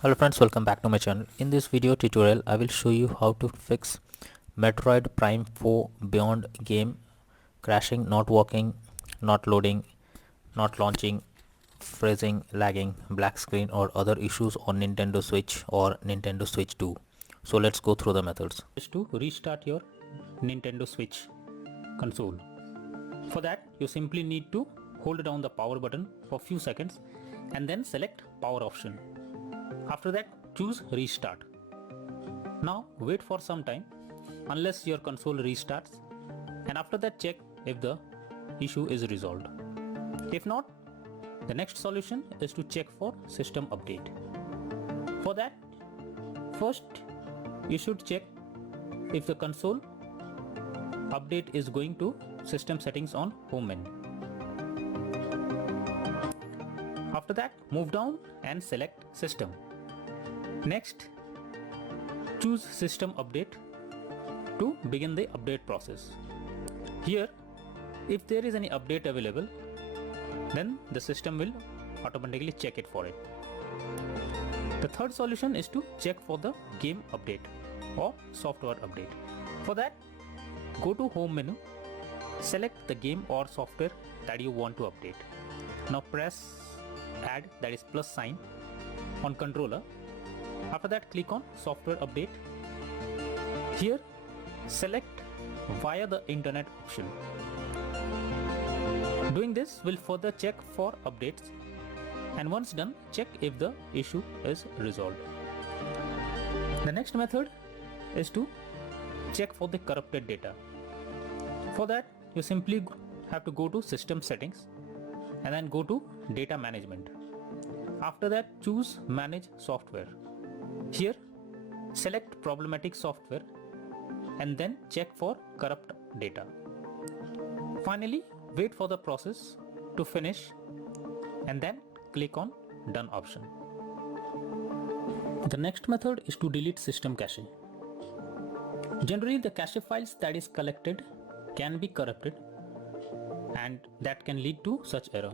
Hello friends, welcome back to my channel. In this video tutorial I will show you how to fix Metroid Prime 4 Beyond game crashing, not working, not loading, not launching, freezing, lagging, black screen or other issues on Nintendo Switch or Nintendo Switch 2. So let's go through the methods. Is to restart your Nintendo Switch console. For that you simply need to hold down the power button for few seconds and then select power option. After that choose restart. Now wait for some time unless your console restarts, and after that check if the issue is resolved. If not, the next solution is to check for system update. For that, first you should check if the console update is going to system settings on home menu. After that move down and select system. Next, choose system update to begin the update process. Here, if there is any update available, then the system will automatically check it for it. The third solution is to check for the game update or software update. For that, go to home menu, select the game or software that you want to update. Now press add, that is plus sign, on controller. After that click on software update. Here select via the internet option. Doing this will further check for updates, and once done check if the issue is resolved. The next method is to check for the corrupted data. For that you simply have to go to system settings and then go to data management. After that choose manage software. Here select problematic software and then check for corrupt data. Finally wait for the process to finish and then click on done option. The next method is to delete system cache. Generally the cache files that is collected can be corrupted and that can lead to such error.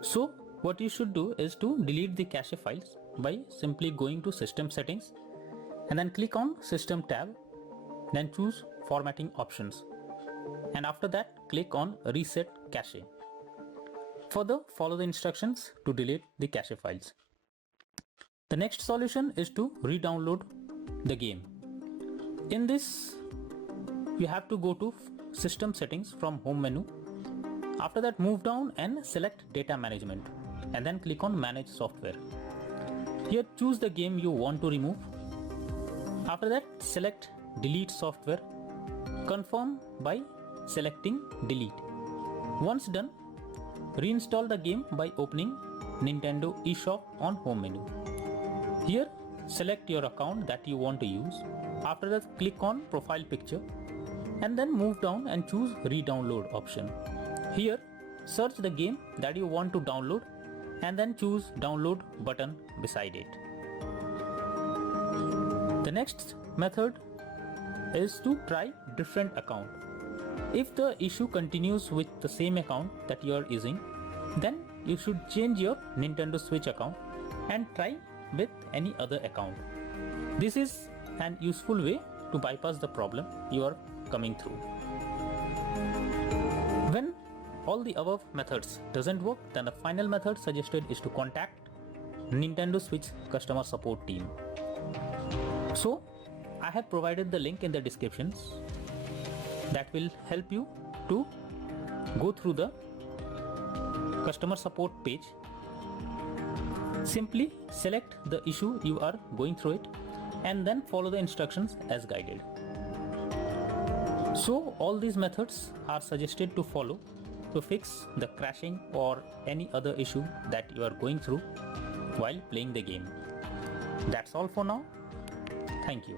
So what you should do is to delete the cache files by simply going to system settings and then click on system tab, then choose formatting options, and after that click on reset cache. Further follow the instructions to delete the cache files. The next solution is to re-download the game. In this you have to go to system settings from home menu. After that move down and select data management and then click on manage software. Here choose the game you want to remove. After that select delete software. Confirm by selecting delete. Once done, reinstall the game by opening Nintendo eShop on home menu. Here select your account that you want to use. After that click on profile picture and then move down and choose re-download option. Here search the game that you want to download and then choose download button beside it. The next method is to try different account. If the issue continues with the same account that you are using, then you should change your Nintendo Switch account and try with any other account. This is an useful way to bypass the problem you are coming through. When all the above methods doesn't work, then the final method suggested is to contact Nintendo Switch customer support team. So I have provided the link in the descriptions that will help you to go through the customer support page. Simply select the issue you are going through it and then follow the instructions as guided. So all these methods are suggested to follow to fix the crashing or any other issue that you are going through while playing the game. That's all for now. Thank you.